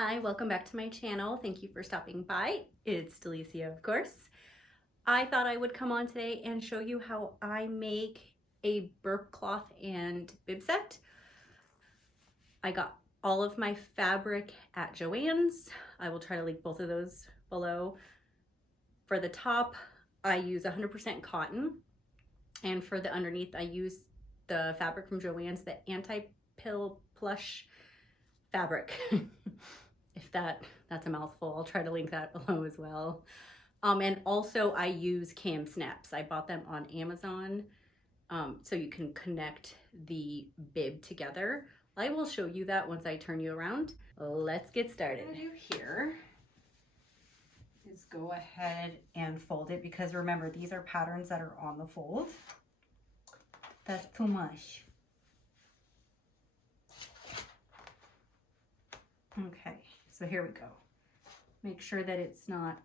Hi, welcome back to my channel. Thank you for stopping by. It's Delicia, of course. I thought I would come on today and show you how I make a burp cloth and bib set. I got all of my fabric at Joann's. I will try to link both of those below. For the top, I use 100% cotton. And for the underneath, I use the fabric from Joann's, the anti-pill plush fabric. If that's a mouthful, I'll try to link that below as well. And also I use cam snaps. I bought them on Amazon, so you can connect the bib together. I will show you that once I turn you around. Let's get started. What I'm gonna do here is go ahead and fold it, because remember, these are patterns that are on the fold. That's too much. Okay, so here we go. Make sure that it's not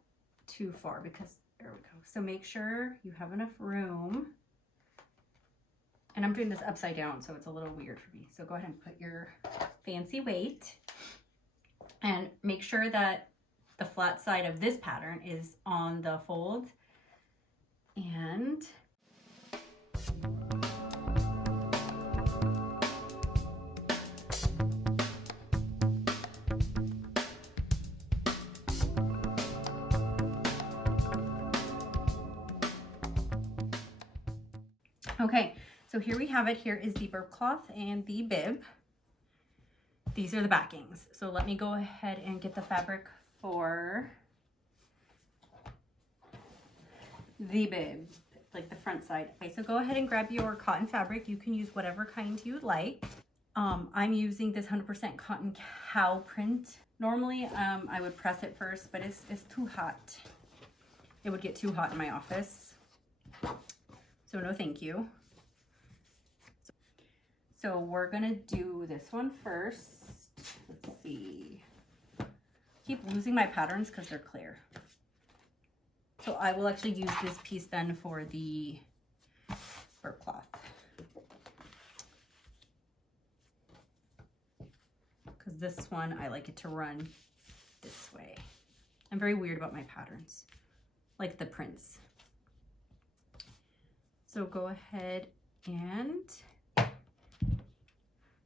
too far, because there we go. So make sure you have enough room. And I'm doing this upside down, so it's a little weird for me. So go ahead and put your fancy weight and make sure that the flat side of this pattern is on the fold. And okay, so here we have it. Here is the burp cloth and the bib. These are the backings. So let me go ahead and get the fabric for the bib, like the front side. Okay, so go ahead and grab your cotton fabric. You can use whatever kind you like. I'm using this 100% cotton cow print. Normally, I would press it first, but it's too hot. It would get too hot in my office. So no thank you. So we're gonna do this one first. Let's see. Keep losing my patterns because they're clear. So I will actually use this piece then for the burp cloth, because this one I like it to run this way. I'm very weird about my patterns, like the prints. So go ahead and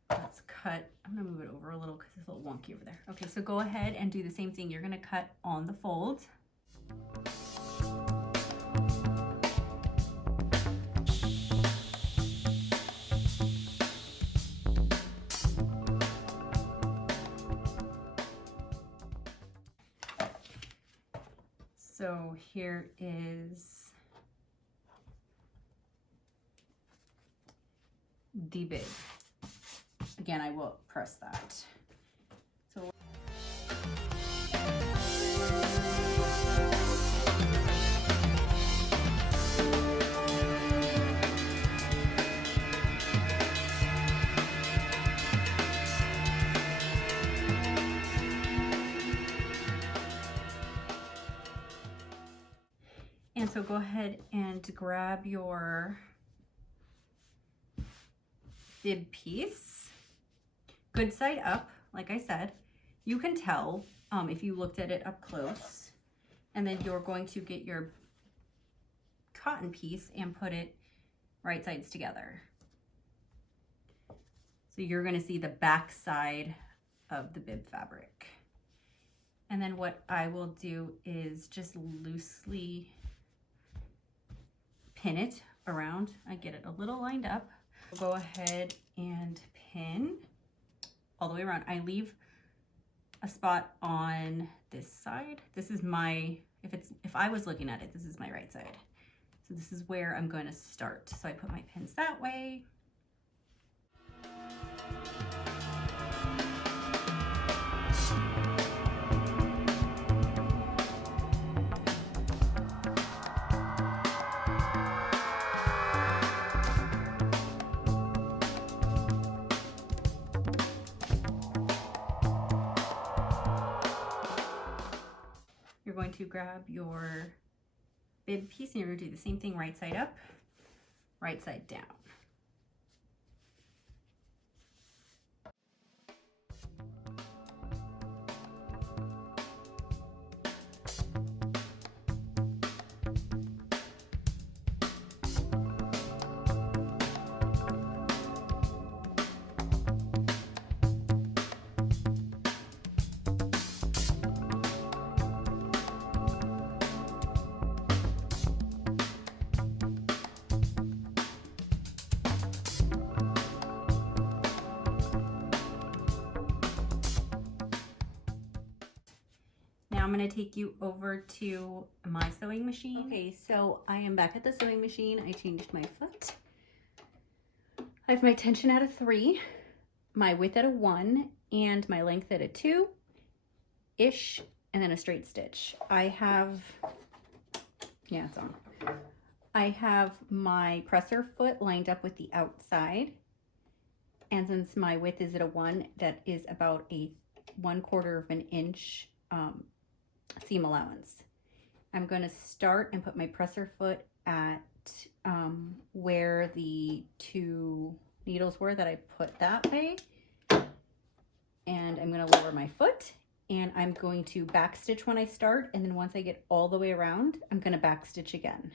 let's cut. I'm gonna move it over a little because it's a little wonky over there. Okay, so go ahead and do the same thing. You're gonna cut on the fold. So here is the bib. Again, I will press that. So go ahead and grab your bib piece, good side up. Like I said, you can tell if you looked at it up close, and then you're going to get your cotton piece and put it right sides together. So you're going to see the back side of the bib fabric. And then what I will do is just loosely pin it around. I get it a little lined up. Go ahead and pin all the way around. I leave a spot on this side. This is my, if I was looking at it, this is my right side. So this is where I'm going to start. So I put my pins that way. Going to grab your bib piece and you're going to do the same thing, right side up, right side down. I'm going to take you over to my sewing machine. Okay, so I am back at the sewing machine. I changed my foot. I have my tension at a 3, my width at a 1, and my length at a 2-ish, and then a straight stitch. I have, yeah, it's on. I have my presser foot lined up with the outside. And since my width is at a 1, that is about a 1/4 of an inch seam allowance. I'm going to start and put my presser foot at where the 2 needles were that I put that way. And I'm going to lower my foot, and I'm going to back stitch when I start, and then once I get all the way around, I'm going to back stitch again.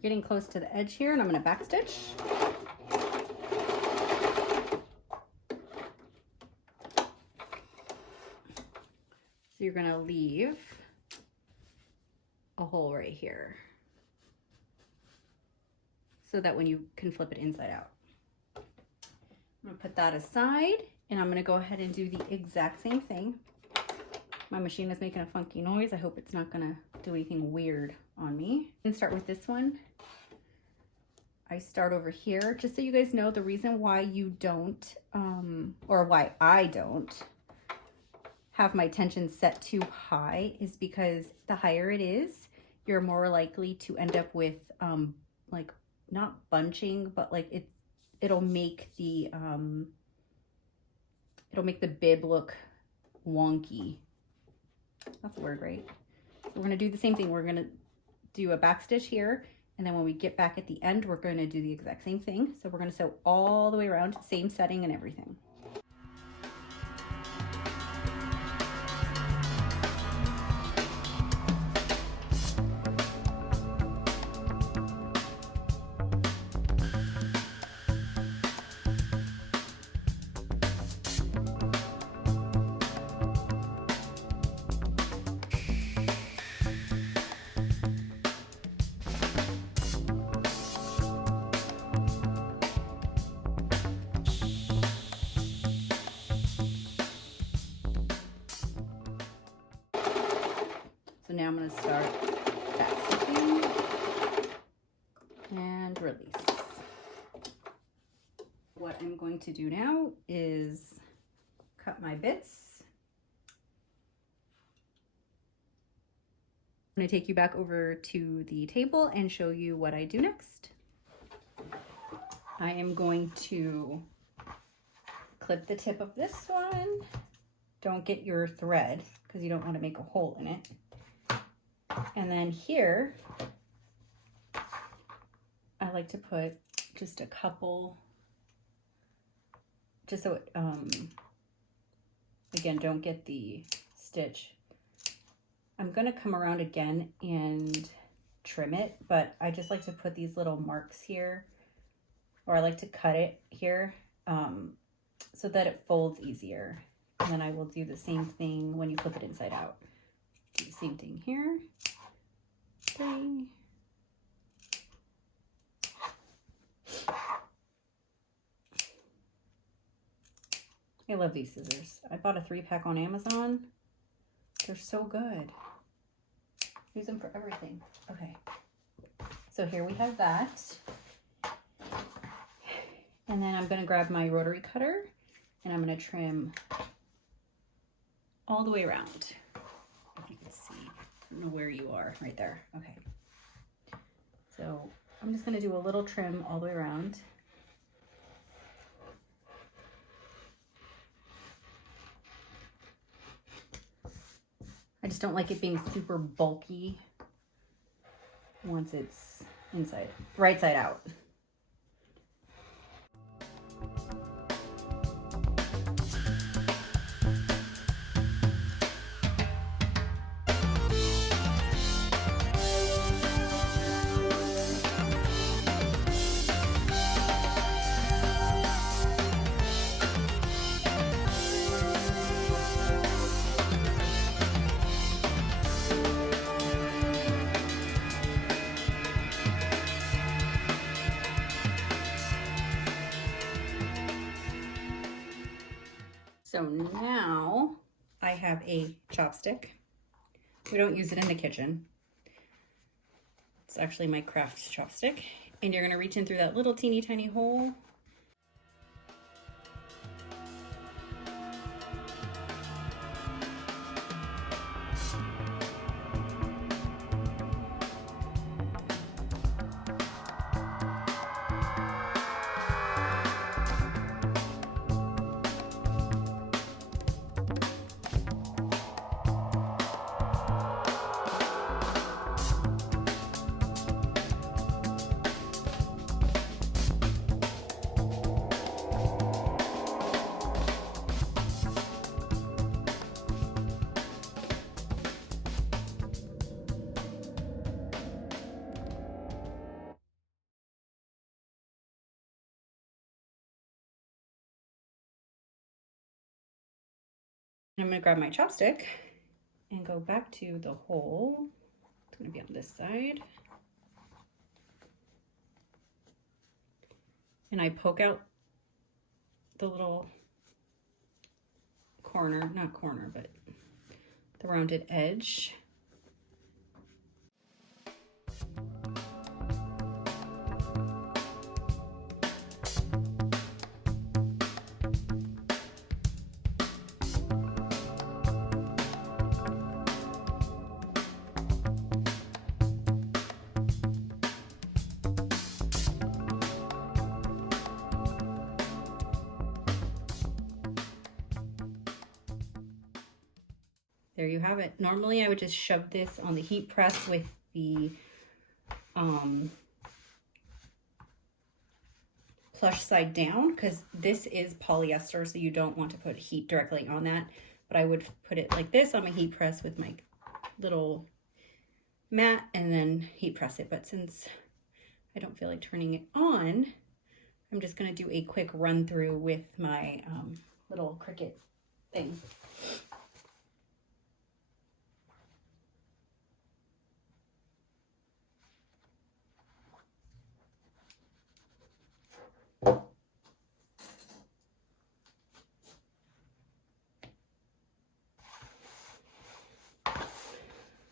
Getting close to the edge here, and I'm going to back stitch. So you're going to leave a hole right here so that when you can flip it inside out. I'm going to put that aside, and I'm going to go ahead and do the exact same thing. My machine is making a funky noise. I hope it's not going to do anything weird on me. And start with this one. I start over here. Just so you guys know, the reason why you don't, or why I don't have my tension set too high is because the higher it is, you're more likely to end up with, like, not bunching, but like it'll make the bib look wonky. That's the word, right? So we're going to do the same thing. We're going to do a back stitch here, and then when we get back at the end, we're going to do the exact same thing. So we're going to sew all the way around, same setting and everything. So now I'm going to start back stitching and release. What I'm going to do now is cut my bits. I'm going to take you back over to the table and show you what I do next. I am going to clip the tip of this one. Don't get your thread because you don't want to make a hole in it. And then here, I like to put just a couple, just so it, again, don't get the stitch. I'm going to come around again and trim it, but I just like to put these little marks here, or I like to cut it here so that it folds easier. And then I will do the same thing when you flip it inside out. Do the same thing here. 3. I love these scissors. I bought a 3-pack on Amazon. They're so good. Use them for everything. Okay. So here we have that. And then I'm going to grab my rotary cutter and I'm going to trim all the way around. If you can see. I don't know where you are. Right there. Okay. So I'm just going to do a little trim all the way around. I just don't like it being super bulky. once it's inside, right side out. So now I have a chopstick. We don't use it in the kitchen. It's actually my craft chopstick. And you're gonna reach in through that little teeny tiny hole. I'm gonna grab my chopstick and go back to the hole. It's gonna be on this side. And I poke out the little corner, not corner, but the rounded edge. There you have it. Normally I would just shove this on the heat press with the plush side down, because this is polyester, so you don't want to put heat directly on that. But I would put it like this on my heat press with my little mat and then heat press it. But since I don't feel like turning it on, I'm just gonna do a quick run through with my little Cricut thing.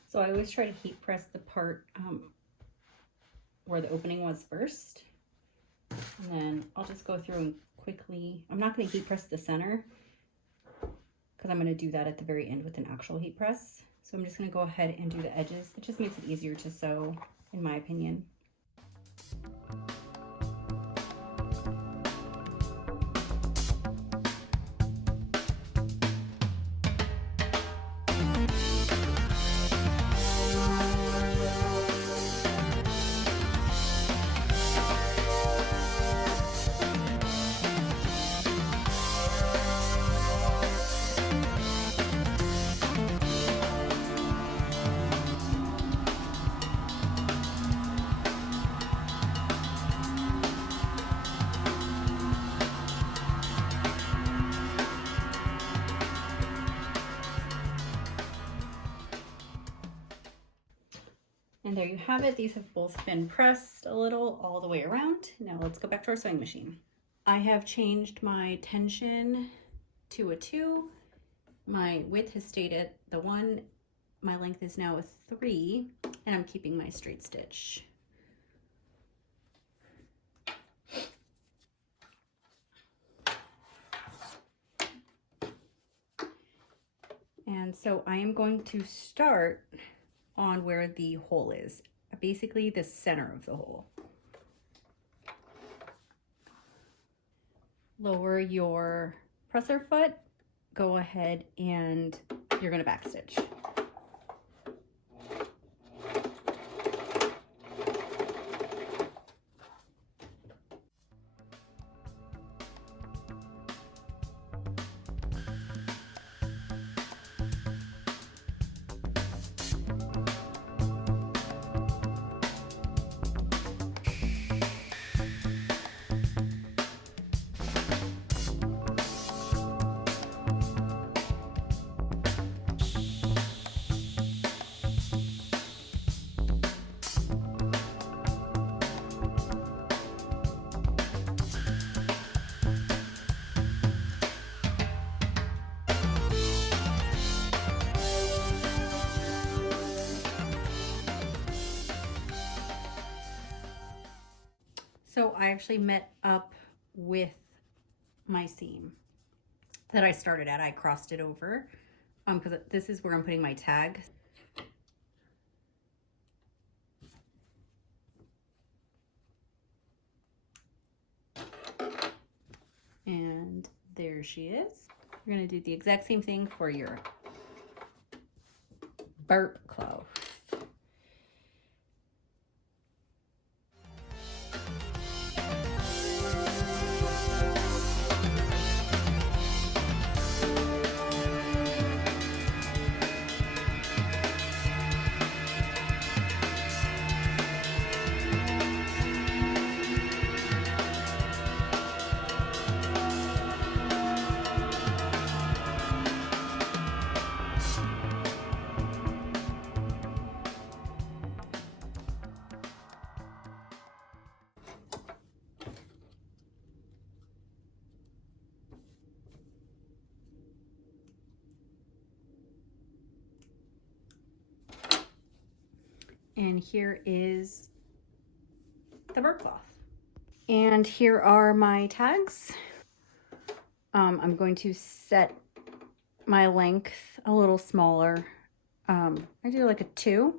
So I always try to heat press the part where the opening was first. And then I'll just go through and quickly, I'm not going to heat press the center because I'm going to do that at the very end with an actual heat press. So I'm just going to go ahead and do the edges. It just makes it easier to sew, in my opinion. And there you have it. These have both been pressed a little all the way around. Now let's go back to our sewing machine. I have changed my tension to a 2. My width has stayed at the 1. My length is now a 3, and I'm keeping my straight stitch. And so I am going to start on where the hole is, basically the center of the hole. Lower your presser foot, go ahead and you're going to backstitch. So I actually met up with my seam that I started at. I crossed it over because this is where I'm putting my tag. And there she is. You're gonna do the exact same thing for your BURP cloth. And here is the BURP cloth. And here are my tags. I'm going to set my length a little smaller. I do like a 2.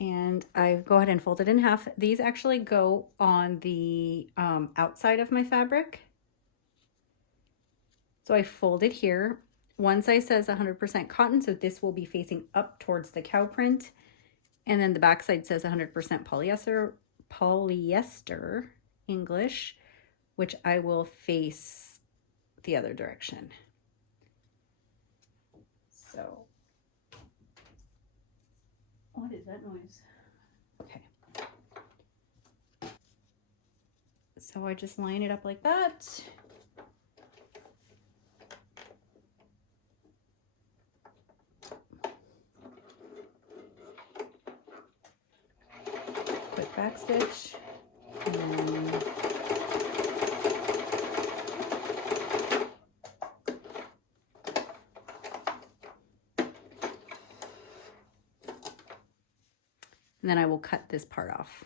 And I go ahead and fold it in half. These actually go on the outside of my fabric. So I fold it here. One side says 100% cotton, so this will be facing up towards the cow print. And then the back side says 100% polyester English, which I will face the other direction. So, what is that noise? Okay. So I just line it up like that. Quick back stitch. And then I will cut this part off.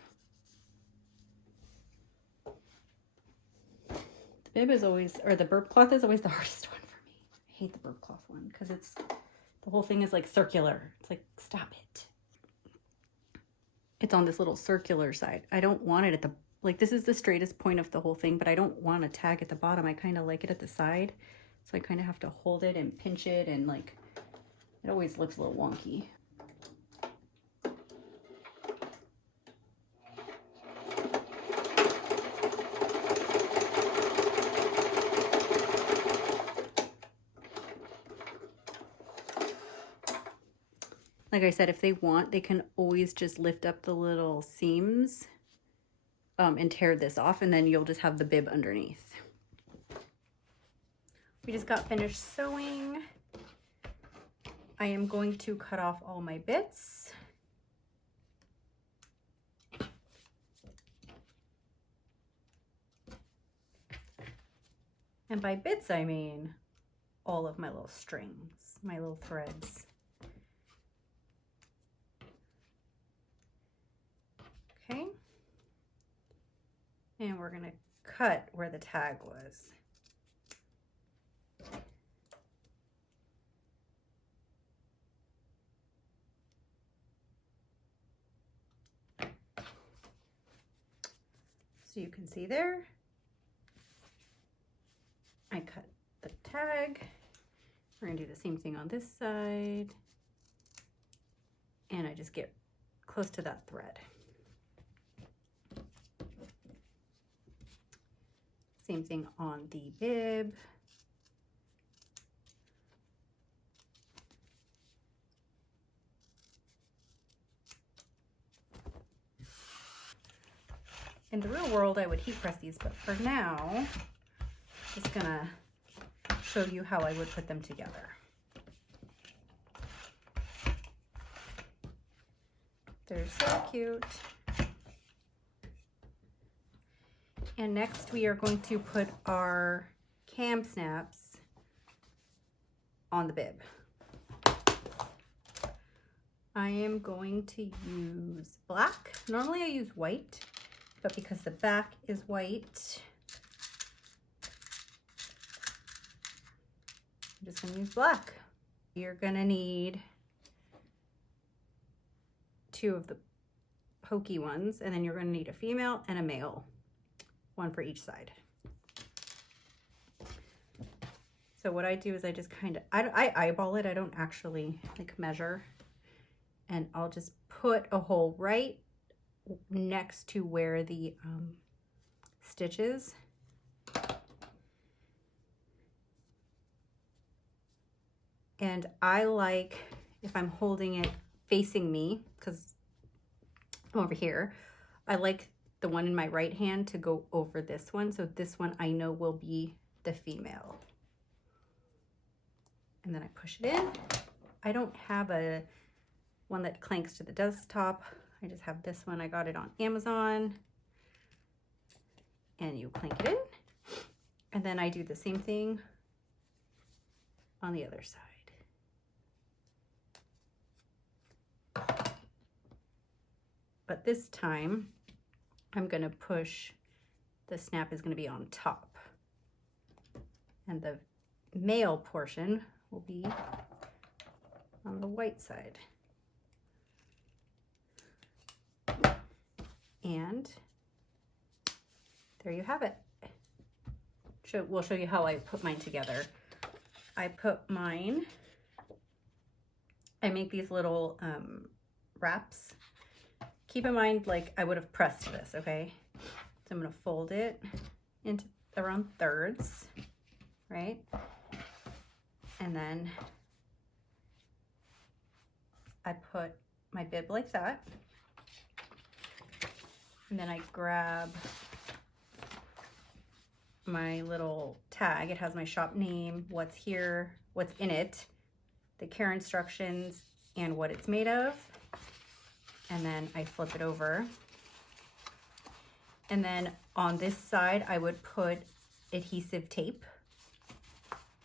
The bib is always, or the BURP cloth is always the hardest one for me. I hate the BURP cloth one because it's, the whole thing is like circular. It's like, stop it. It's on this little circular side. I don't want it at the, like this is the straightest point of the whole thing, but I don't want a tag at the bottom. I kind of like it at the side. So I kind of have to hold it and pinch it, and like, it always looks a little wonky. Like I said, if they want, they can always just lift up the little seams and tear this off, and then you'll just have the bib underneath. We just got finished sewing. I am going to cut off all my bits. And by bits, I mean all of my little strings, my little threads. Okay, and we're gonna cut where the tag was. So you can see there, I cut the tag. We're gonna do the same thing on this side. And I just get close to that thread. Same thing on the bib. In the real world, I would heat press these, but for now, I'm just gonna show you how I would put them together. They're so cute. And next we are going to put our cam snaps on the bib. I am going to use black. Normally I use white, but because the back is white, I'm just gonna use black. You're gonna need 2 of the pokey ones, and then you're gonna need a female and a male, 1 for each side. So what I do is I just kind of, I eyeball it. I don't actually like measure, and I'll just put a hole right next to where the stitch is. And I like, if I'm holding it facing me, because I'm over here, I like the one in my right hand to go over this one. So this one I know will be the female. And then I push it in. I don't have a one that clanks to the desktop. I just have this one. I got it on Amazon. And you clank it in. And then I do the same thing on the other side. But this time I'm gonna push, the snap is gonna be on top. And the male portion will be on the white side. And there you have it. We'll show you how I put mine together. I put mine, I make these little wraps. Keep in mind, like, I would have pressed this, okay? So I'm gonna fold it into around thirds, right? And then I put my bib like that. And then I grab my little tag. It has my shop name, what's here, what's in it, the care instructions, and what it's made of. And then I flip it over. And then on this side, I would put adhesive tape,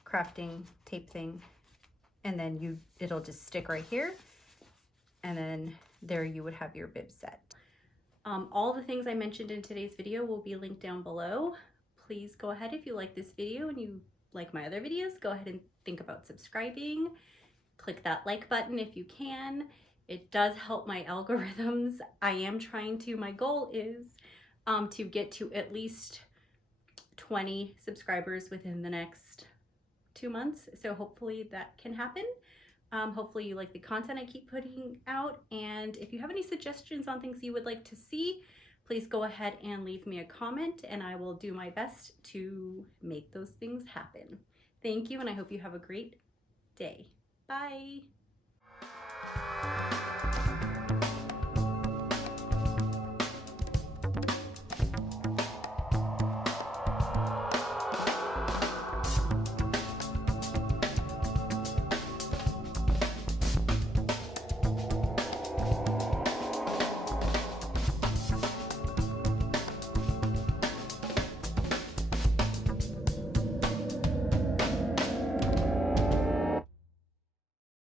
crafting tape thing. And then it'll just stick right here. And then there you would have your bib set. All the things I mentioned in today's video will be linked down below. Please go ahead, if you like this video and you like my other videos, go ahead and think about subscribing. Click that like button if you can. It does help my algorithms. I am trying to, my goal is to get to at least 20 subscribers within the next 2 months. So hopefully that can happen. Hopefully you like the content I keep putting out. And if you have any suggestions on things you would like to see, please go ahead and leave me a comment and I will do my best to make those things happen. Thank you, and I hope you have a great day. Bye.